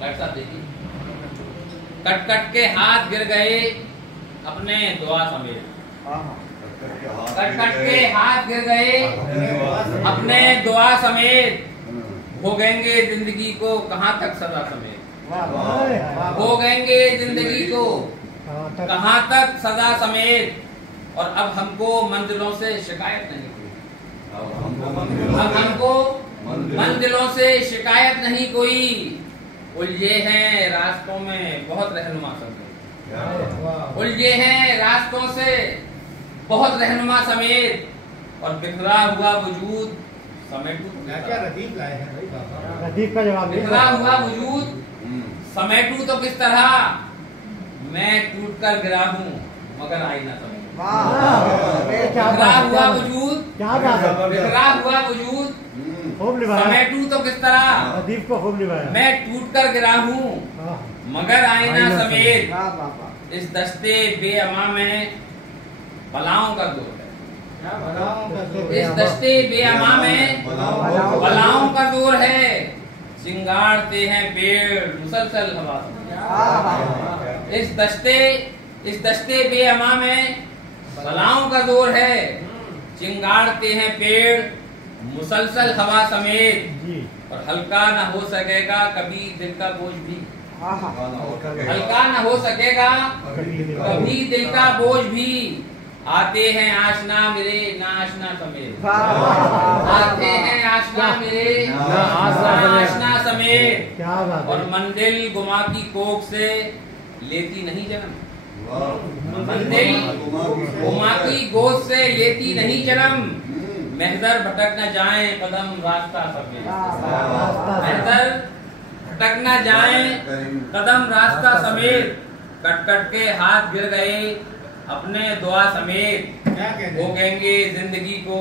Doctor साहब देखिए, cut cut के हाथ गिर गए अपने दुआ समेत। कट कट के हाथ गिर गए अपने दुआ समेत, भोगेंगे जिंदगी को कहाँ तक सदा समेत। भोगेंगे जिंदगी को कहाँ तक सदा समेत। और अब हमको मंजिलों से शिकायत नहीं कोई। अब हमको मंजिलों से शिकायत नहीं कोई। उलझे हैं रास्तों में बहुत रहनुमा समेत। उलझे हैं रास्तों से बहुत रहनुमा समेत। और बिखरा हुआ वजूद समेटू। क्या रदीफ लाए हैं भाई बाबा? रदीफ का जवाब। बिखरा हुआ वजूद समेटू तो किस तरह, मैं टूट कर गिरा हूँ मगर आई ना समेट। बिखरा हुआ वजूद, बिखरा हुआ वजूद समेटू तो किस तरह, रदीफ को खूब निभाया। मैं टूट कर गिरा हूँ मगर आईना समेत। इस दस्ते बेअमा में बलाओं का जोर है। इस दस्ते बेअमा में बलाओं का जोर है। सिंगारते हैं पेड़ मुसलसल हवा से। इस दस्ते बेअमा में बलाओं का जोर है। चिंगारते हैं पेड़ मुसलसल हवा समेत। और हल्का न हो सकेगा कभी दिल का बोझ भी। हल्का न हो सकेगा कभी दिल का बोझ भी। आते हैं आशना मेरे ना आशना समेत। आते हैं आशना मेरे ना आशना समेत। और मंजिल गुमा की कोख से लेती नहीं जन्म। मंजिल गुमा की गोद से लेती नहीं जन्म। महजर भटक न जाए कदम रास्ता समेत। महजर भटक न जाए कदम रास्ता समेत। कट कट के हाथ गिर गए अपने दुआ समेत। भोगेंगे जिंदगी को